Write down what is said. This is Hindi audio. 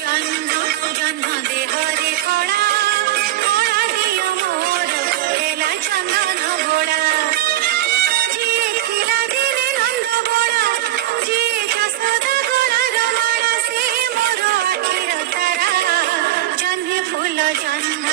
जन्म जन्म देहरे कड़ा कड़ा दियो मोर हेला चंदन घोड़ा जी खिला दिले नंद बड़ा जी जसोदा गोरा रमाड़ा से मोर आखिर तारा जन्मे फूल जन्म